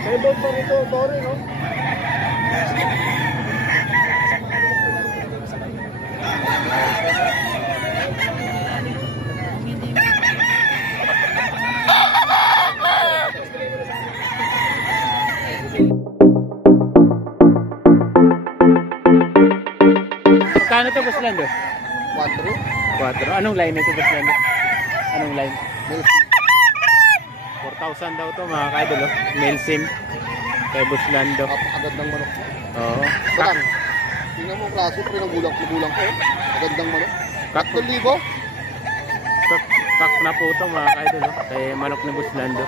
Pebble pa rito, Tori, no? Magkano ito, Boss Lando? 4. 4. Anong line ito, Boss Lando? Anong line? Male 4,000 daw to mga kaidol. Male sim. Kay Boss Lando. Napakagad ng manok. Oo. Bakang. Tingnan mo ang klase, pre, ng gulang ko. Magandang manok. 3,000. Kak na po ito mga kaidol. Kay manok ni Boss Lando.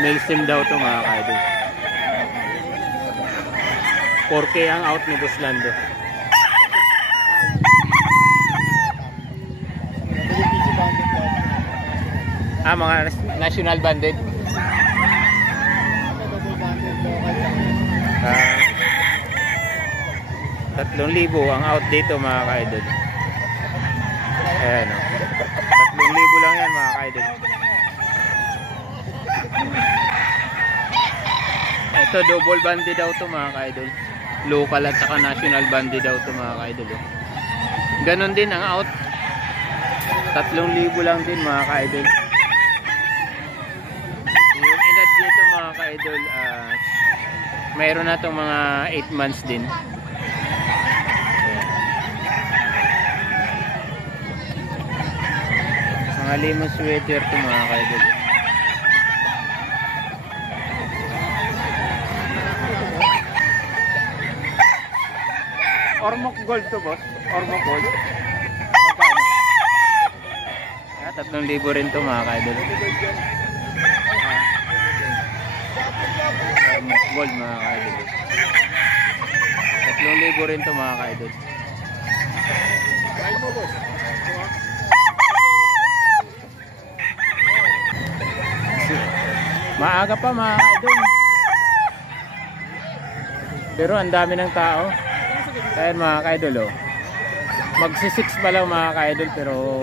Male sim daw to mga kaidol. 4K ang out ni Boss Lando. Mga national banded. 3,000 ang out dito mga kaidol. Ayan o. 3,000 lang yan mga kaidol. Ito double banded daw to mga kaidol. Local at saka national banded daw to mga kaidol. Ganon din ang out. 3,000 lang din mga kaidol. Yung edad dito mga kaidol, mayroon na itong mga 8 months din. Mga lemon sweater ito mga kaidol. Ormoc gold to, boss. Ormoc gold. Magkano? 3,000 rin to mga kaidol. Ormoc gold mga kaidol. 3,000 rin to mga kaidol. Maaga pa mga kaidol. Pero ang dami ng tao. Ayan mga kaidol, oh. Magsi-6 pa lang mga kaidol, pero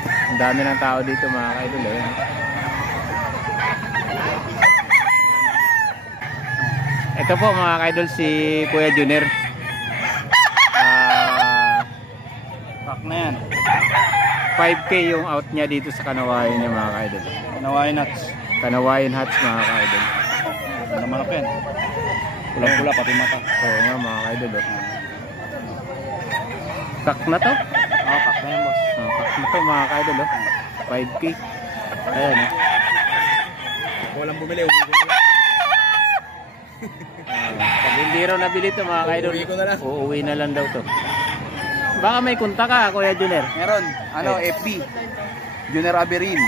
ang dami ng tao dito mga kaidol, eh. Ito po mga kaidol si Kuya Junior. Pack na yan. 5K yung out niya dito sa Kanawayan niya mga kaidol. Kanawayan nuts. Kanawayan Hats mga kaidol. Ano naman ako yan? Pulang-pula pati mata. Oo nga mga kaidol, oh. Kak na to? Oo, pack na yan, boss. Kak na to mga kaidol, oh. 5K. Ayan, oh. Walang bumili, uwi ko na lang. Pag hindi raw nabili to mga kaidol, Uuwi ko na lang. uuwi na lang daw to. Baka may kunta ka, Kuya Junior. Meron, FB Junior Aberin,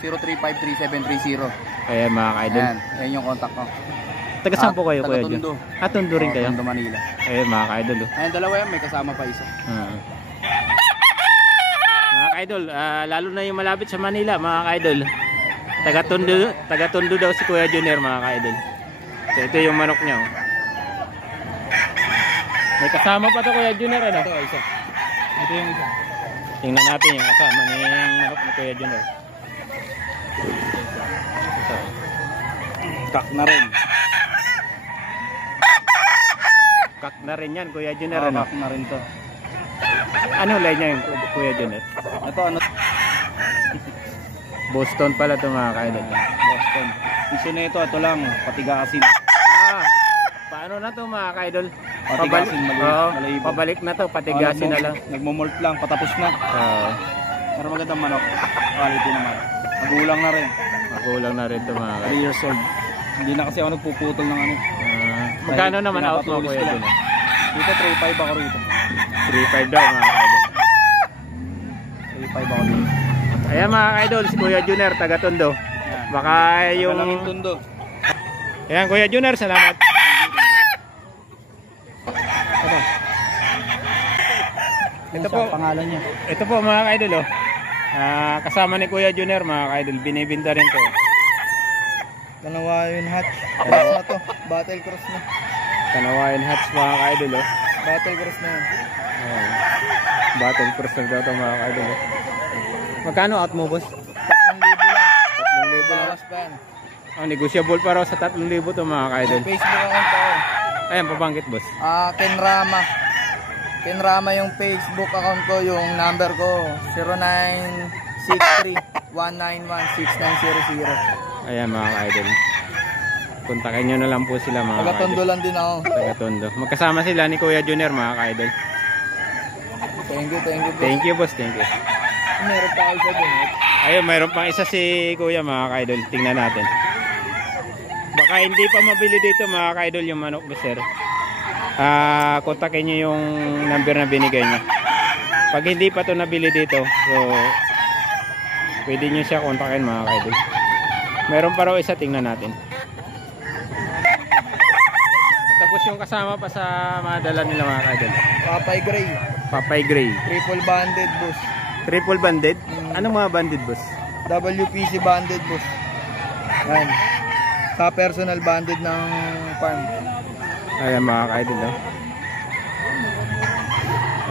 0912-035-3730. Ayan mga kaidol. Yan yung contact ko. Taga saan po kayo, Kuya Tondo. Junior? Tondo rin kayo? Tondo, Manila. Ayan mga kaidol, oh. Ayan, dalawa yan, may kasama pa isa. Mga kaidol, lalo na yung malapit sa Manila mga kaidol. Taga Tondo daw si Kuya Junior mga kaidol. So ito yung manok niya, oh. May kasama pa to Kuya Junior, ano? Ito, isa. Ito yung isa. Tingnan natin yung kasama ni manok ni Kuya Junior. Ito. Kak na rin. Kak na rin yan Kuya Junior, ano? Kak na rin to. Ano line niya yung Kuya Junior? Ito, ano? Boston pala ito mga kaidol. Boston. Iso na ito lang, patigasin. Paano na to mga kaidol? Patigasin, maliit. Pabalik na to, patigasin na lang. Nagmo-molt lang, patapos na. Pero magandang manok. Quality naman. Magulang na rin. Magulang na rin to mga 3 kaidol. years old. Hindi na kasi ako nagpuputol ng ano. Magkano naman out mo Kuya Junior? Dito 3.5 ako rito. 3.5 daw mga kaidol. 3.5 ako dito. Ayan mga kaidol, si Kuya Junior, taga Tondo. Baka yung... Tondo. Ayan Kuya Junior, salamat. Ito po, pangalan niya. Ito po mga kaidol, oh. Kasama ni Kuya Junior mga kaidol, binibinta rin to. Kanawayan Hats. Cross na to. Battle cross na. Kanawayan Hats mga kaidol, oh. Battle cross na yan. Battle cross na daw ito mga kaidol, oh. Magkano out mo, boss? 3,000 lang. 3,000 lang. Bawas pa yan. Oh, negotiable pa raw sa 3,000 to mga kaidol. May Facebook account ako. Ayan, pabanggit boss. Ken Rama. Ken Rama yung Facebook account ko, yung number ko 0963-191-6900. Ayan mga kaidol. Kontakin nyo na lang po sila mga Taga-Tondo lang din ako. Taga-Tondo. Magkasama sila ni Kuya Junior mga kaidol. Thank you boss. Thank you boss, thank you. Meron pa isa din. Ayun, mayroon pang isa si Kuya mga kaidol. Tingnan natin. Baka hindi pa mabili dito mga kaidol yung manok ni sir. Kontakin nyo yung number na binigay niya. Pag hindi pa to nabili dito, so pwede nyo siya kontakin mga kaidol. Meron pa raw isa, tingnan natin. Tapos yung kasama pa sa mga dala nila mga kaidol. Papay Gray. Papay Gray. Triple banded boss. Triple banded? Anong mga banded boss? WPC banded boss. Yan. Sa personal banded ng farm. Ayan mga kaidol, oh.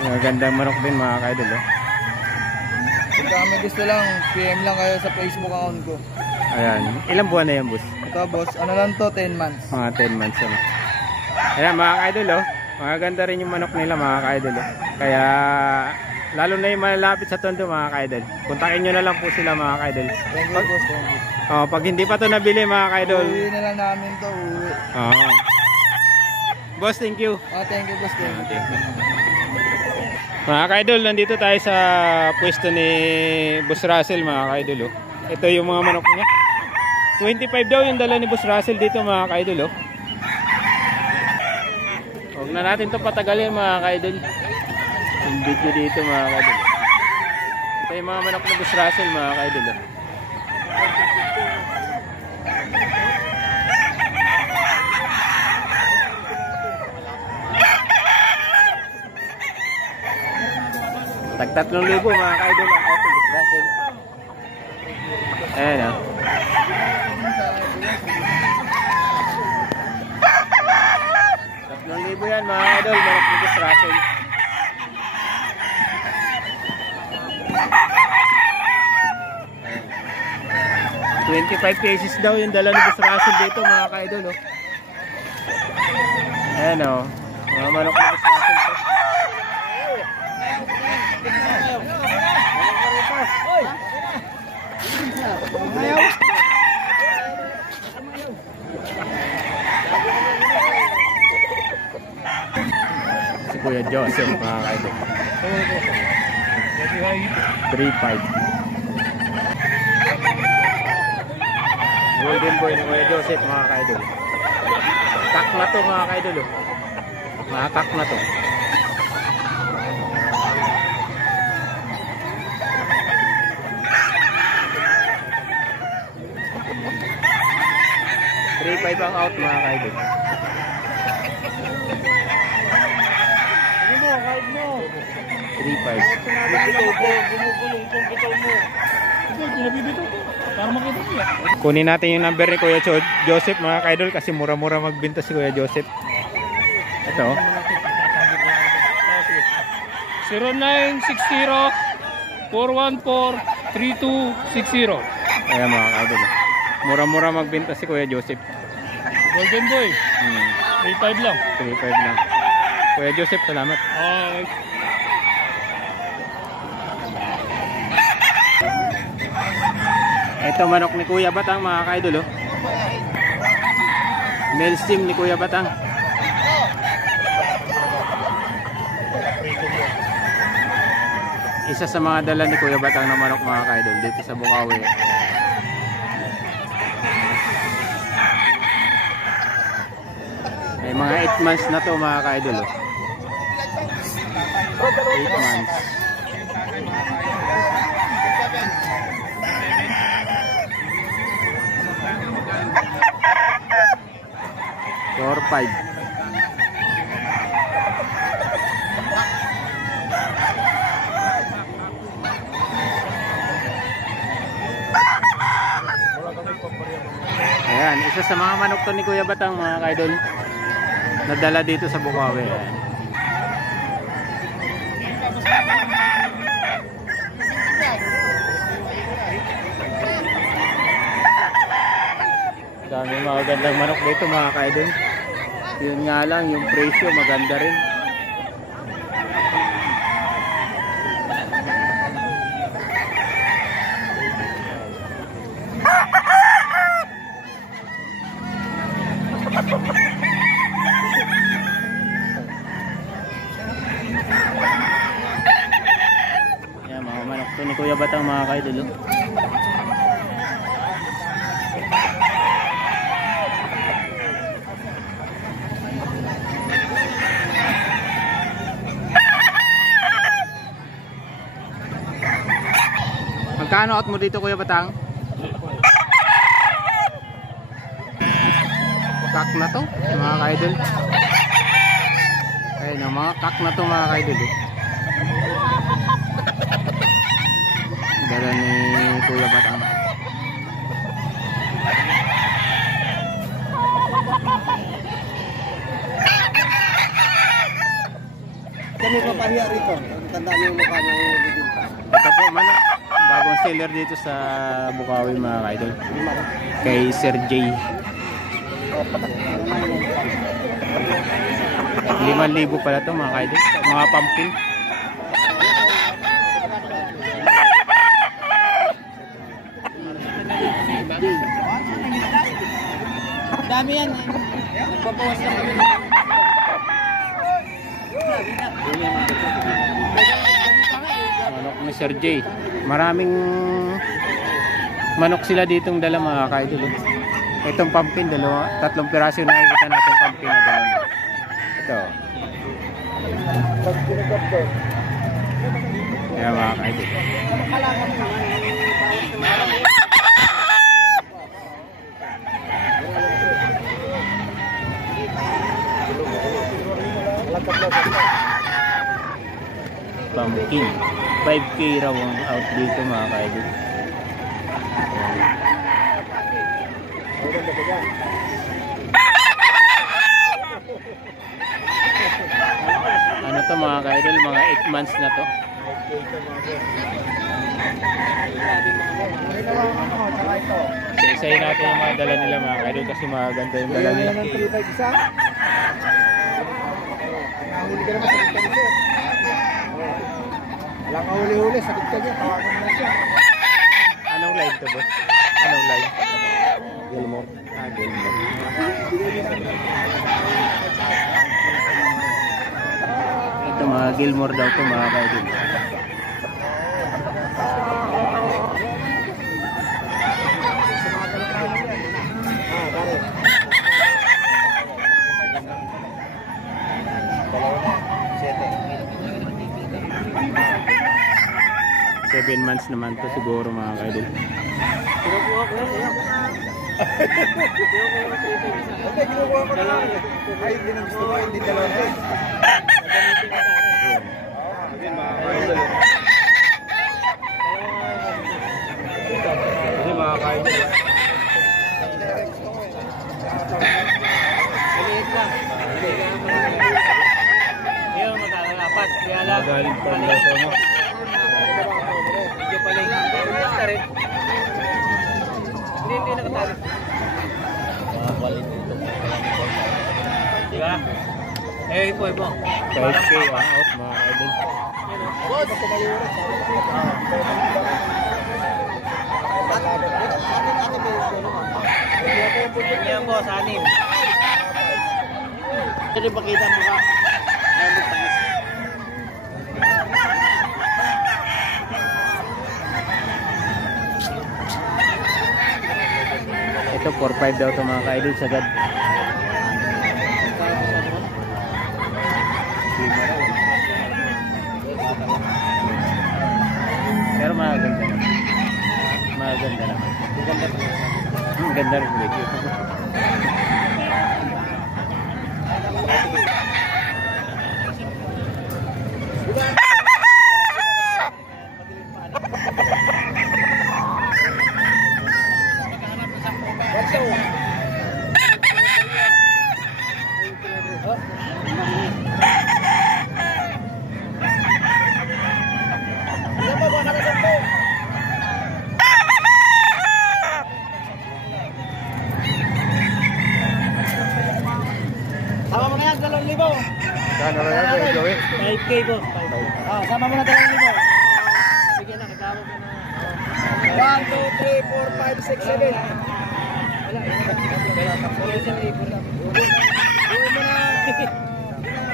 Magandang manok din mga kaidol, oh. Kung may gusto lang, PM lang kayo sa Facebook account ko. Ayan. Ilang buwan na yan boss? Ito boss, ano lang to, 10 months. Mga 10 months, ano. Ayan mga kaidol, oh. Maganda rin yung manok nila mga kaidol, oh. Kaya lalo na yung malalapit sa Tondo mga kaidol. Kontakin nyo na lang po sila mga kaidol. Thank you boss, thank you. Oh, pag hindi pa to nabili mga kaidol. Uwi na lang namin to, uwi. Oh. Boss, thank you. Thank you boss, thank you. Mga kaidol, nandito tayo sa pwesto ni Boss Russell mga kaidol, oh. Ito yung mga manok niya. 25 daw yung dala ni Boss Russell dito mga kaidol, oh. Huwag na natin to patagalin mga kaidol. Yung video dito mga kaidol. Ito yung mga manok ni Boss Russell mga kaidol, oh. Tag 3,000 mga kaidol ang auto Boss Russell. Ayan, oh. Libo yan mga idol, manok ni Boss Russell. $25 daw yung dala ni Boss Russell dito mga ka-idol, oh. Ayan, oh. Mga manok ni Boss Russell to. Si Kuya Joseph mga kaidol. 3.5. Golden boy ni Kuya Joseph mga kaidol. Kak na to mga kaidol, oh. Mga kak na to. $3.5 ang out mga kaidol. Kahit mo. 3.5. Bibitaw ko, gumugulong kung bitaw mo. Pinabibitaw ko. Para makita niya. Kunin natin yung number ni Kuya Joseph mga kaidol kasi mura-mura magbenta si Kuya Joseph. Ito. 0960-414-3260. Ayan mga kaidol. Mura-mura magbenta si Kuya Joseph. Golden boy. 3.5 lang. 3.5 lang. Kuya Joseph, salamat. Ito manok ni Kuya Batang mga kaidol, oh. Melsim ni Kuya Batang. Isa sa mga dala ni Kuya Batang na manok mga kaidol dito sa Bukawi. May mga 8 months na to mga kaidol, oh. 8 months. Or 5. Ayan, isa sa mga manok to ni Kuya Batang mga kaidol. Nadala dito sa Bukawi. Ayan. Dami magandang manok dito mga ka-idol. Yun nga lang, yung presyo maganda rin. Yan, mga manok to ni Kuya Batang mga ka-idol. Magkano out mo dito Kuya Batang? Kak na to mga ka-idol. Ayun ang mga kak na to mga ka-idol. Dala ni Kuya Batang. Kami papahiya rito. Tandaan yung mukha ng bibinta. Ito po manok. Bagong seller dito sa Bukawi mga ka-idol. Kay Sir J. 5,000 pala to mga ka-idol. Mga pumpkin. Dami yan. Papawas na kami. Manok ni Sir J. Maraming manok sila ditong dala mga ka-idol. Itong pumpkin, 3 piraso na nakikita natin pumpkin na dala. Ito. Kaya mga ka-idol. Pumpkin 5K raw ang out dito mga ka-idol. Ano to mga ka-idol, mga 8 months na to. Isa-isayin natin yung mga dala nila mga ka-idol kasi maganda yung dala nila. Nahuli ka naman, sakit ka niya. Wala ka huli-huli, sakit ka niya. Tawagan mo na siya. Anong live to boss? Anong live? Gilmore. Gilmore. Ito mga Gilmore daw to mga ka-idol. Seven months naman to siguro mga ka-idol. Kinukuha ko yan. Kinukuha ko na. Ay, hindi na gusto ko. Hindi dalawa. Hindi mga ka-idol. Ngayon matalapat. Kaya lang. Magaling pa ang laso mo. Hindi nakatali. Diba? Eh, ipo. 5K ang out mga ka-idol. Boss! Yan boss, 6. Ito rin pakita mo ka. Ito 4-5 daw to mga ka-idol sagad. Pero maganda naman. Maganda naman. Ganda rin video. Kano na yan, Joey? 5K po. 5K. Ah, sama mo na 2,000. Sige na, nagkawag ka na. 1, 2, 3, 4, 5, 6, 7. Wala, wala sa libo lang. Uwi mo na.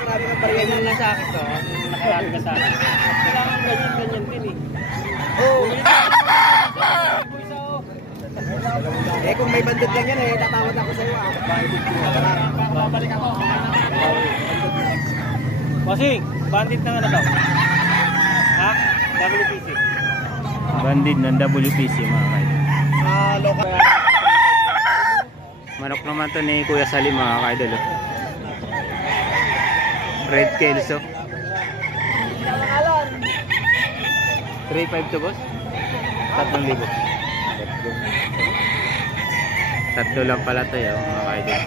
Marami ka pa rin lang sa akin to. Nakarami ka sa akin. Kailangan ganyan din eh. Oh, eh kung may bandit lang yan eh, tatawad ako sa iyo. Babalik ako. Bossing, bandit na ano daw? Ha? WPC. Bandit ng WPC mga kaidol. Local. Manok naman to ni Kuya Salim mga kaidol. Oh. Red Kelso. 3.5 to boss? 3,000. Tatlo lang pala to yun mga kaidol.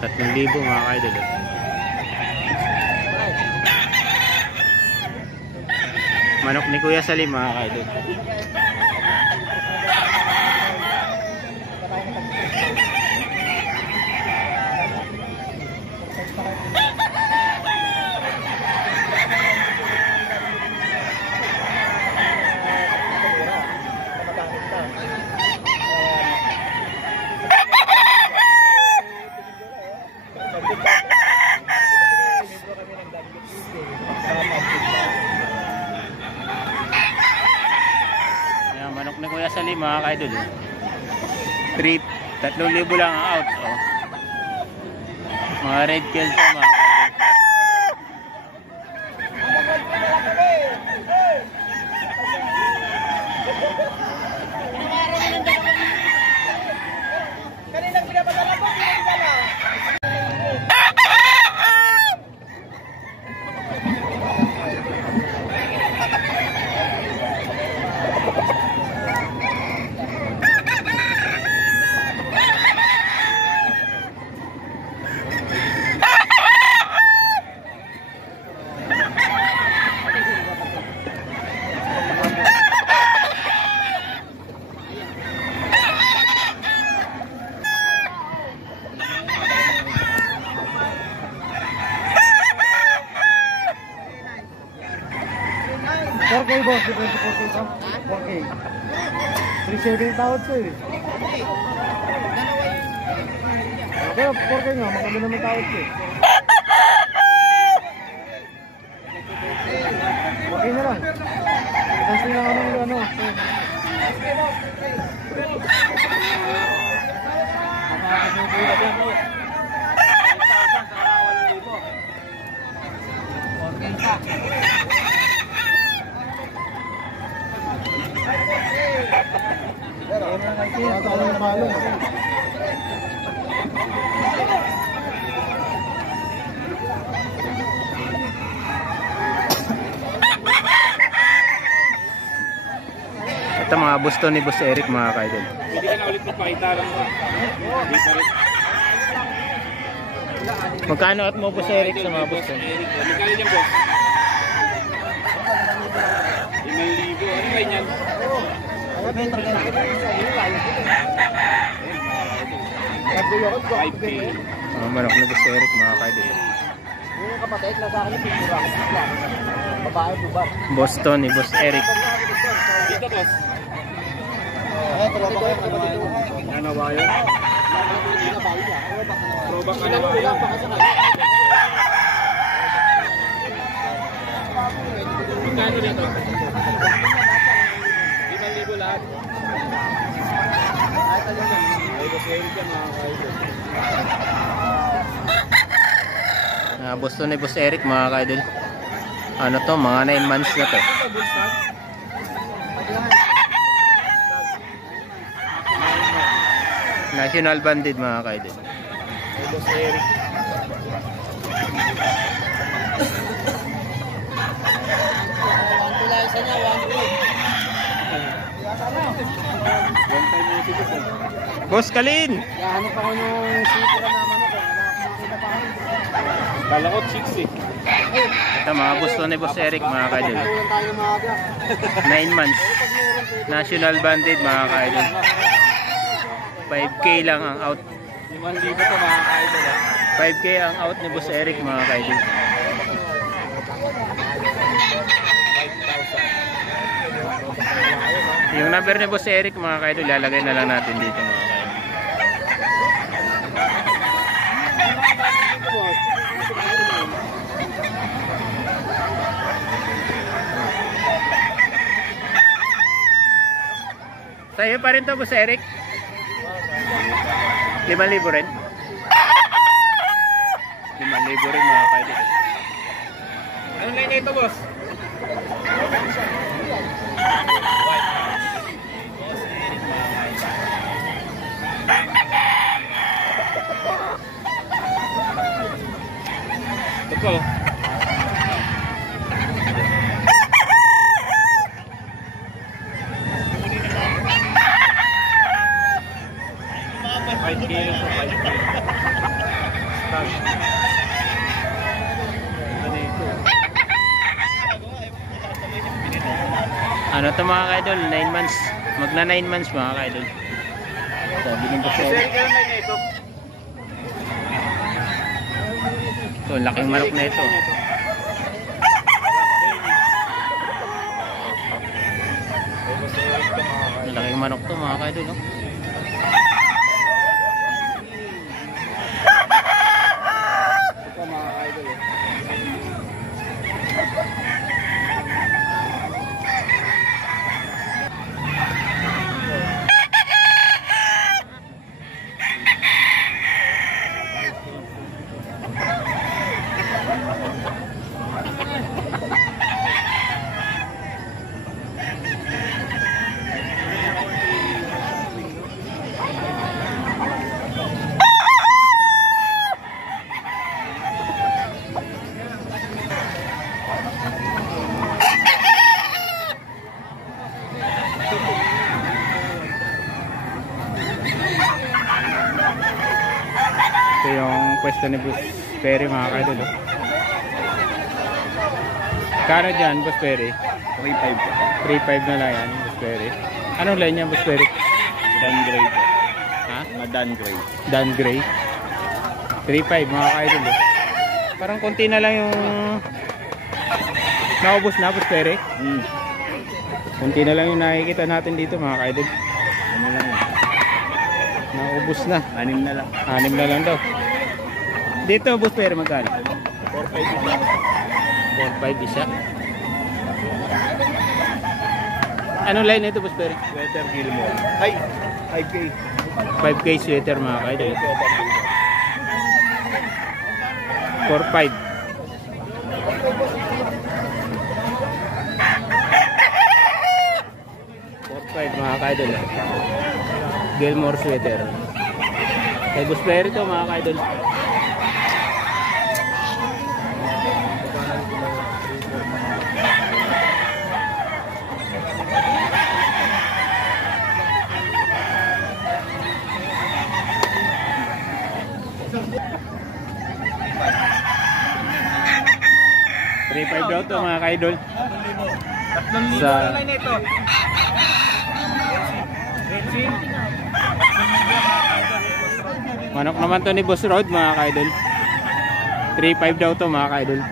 3,000 mga kaidol. Oh. Manok ni Kuya Salim mga kaidol. Ayan, manok ni Kuya Salim mga kaidol. 3,000 lang ang out. Oh. Mga red kills mga kaidol. Kaninang pinapadala ko, pinagdala. Okay, boss. 24K ka? 4K. 3,700 tawad sa'yo eh. Okay, 4K nga. Maganda naman tawad sa'yo. Okay na lang. Kasi na ano. Ito mga busto ni Boss Eric mga kaidol. Hindi ka na ulit magpakita lang ba? Magkano at mo Boss Eric sa mga busto? Magkano yan, boss? 5,000. Ano ba yan? Mga manok ni Boss Eric mga kaidol. Yung kapatid na sa akin yung picture ako. Babae, bubar. Boston ni Boss Eric. Dito, boss. Ano ba yun? Throwback ano ba yun? Magkano dito? 5,000 lahat. Ay, boss Eric yan mga kaidol. Boston ni Boss Eric mga kaidol. Ano to, mga 9 months na to. National Banded mga kaidol. Boss Eric. Boss Kalin! Hanap ako ng sipira naman ako. Kala ko chicks eh. Ito mga gusto ni Boss Eric mga kaidol. 9 months. National Banded mga kaidol. 5K lang ang out. 5,000 to mga kaidol. 5K ang out ni Boss Eric mga kaidol. Yung number ni Boss Eric mga kaidol, lalagay na lang natin dito mga kaidol. Sa'yo pa rin to Boss Eric? 5,000 rin? 5,000 rin mga kaidol. Anong line na ito, boss? Ito po. Ano to mga kaidol? 9 months. Magna 9 months mga kaidol. Sabi ng Boss Eric. Ito, laking manok na ito. Laking manok to mga kaidol. No? Ito mga idol. Ito yung pwesto ni Boss Perry mga kaidol. Oh. Kano dyan Boss Perry? 3,500 na lang yan Boss Perry. Anong line niya Boss Perry? Dan Gray po. Ha? Dan Gray. Dan Gray. 3,500 mga kaidol. Oh. Parang konti na lang yung naubos na Boss Perry. Konti na lang yung nakikita natin dito mga kaidol. Ano lang yun? Naubos na. 6 na lang. 6 na lang daw. Dito Boss Perry magkano? 4,500 isa. Anong line nito Boss Perry? Sweater Gilmore. Ay! 5K. 5K sweater mga kaidol. 4,500. Mga kaidol. Gilmore sweater. Kay Boss Perry to mga kaidol. $3,500 daw to mga kaidol. Sa manok naman to ni Boss Rod mga kaidol. 3,500 daw to mga kaidol.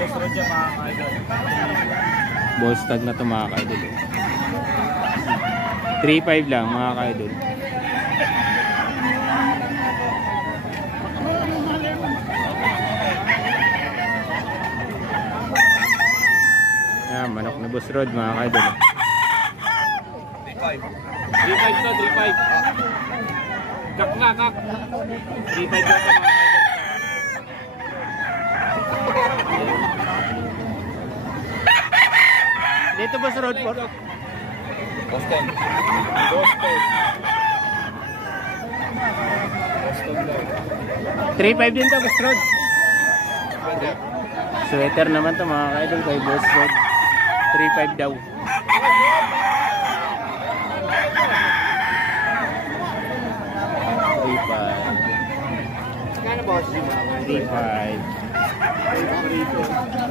Boss Rod yan mga idol. Boss tag na to mga kaidol. 3,500 lang mga kaidol. Yan, manok ni Boss Rod mga kaidol. 3,500 to, 3,500. Kak nga, kak. 3,500 to mga idol. Dito Boss Rod po. Boston. Boston. Boston lang. 3,500 din to Boss Rod. Sweater naman to mga kaidol kay Boss Rod. 3,500 daw. Kano boss? 3,500.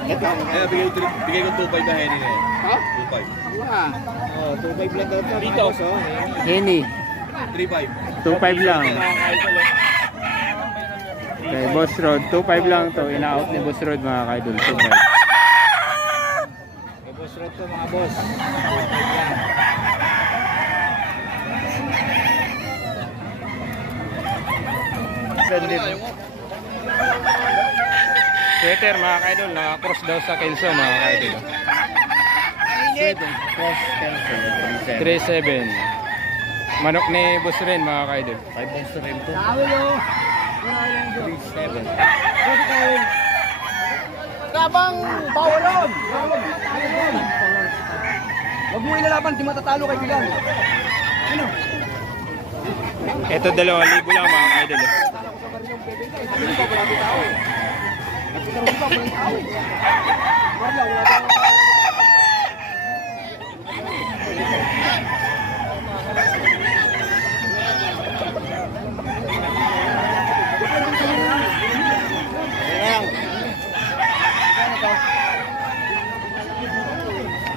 Ito. Kaya bigay ko 2,500 na Henny na yun. Ha? 2,500. Wala. Oh, 2,500 lang daw to. Dito. Henny, 3,500. 2,500 lang. Mga idol. Okay, Boss Rod, 2.5 lang to. Ina-out ni Boss Rod mga ka-idol, 2.5. May boss road to mga boss. Sweater mga ka-idol, naka-cross daw sa Kelso mga ka-idol. Cross cancel. 3.7. Manok ni Boss Ren mga ka-idol. 5 months rin to. 37. Kabang bawalon! Huwag mo ilalaban, di matatalo kay Bilan. Ano? Ito 2,000 lang mga ka-idol.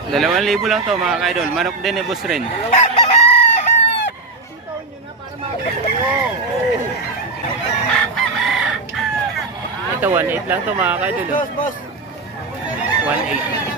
Dalawang 2,000 lang to mga ka-idol. Manok din ni Boss Ren. Ito 1.8 lang to mga ka-idol. 1.8.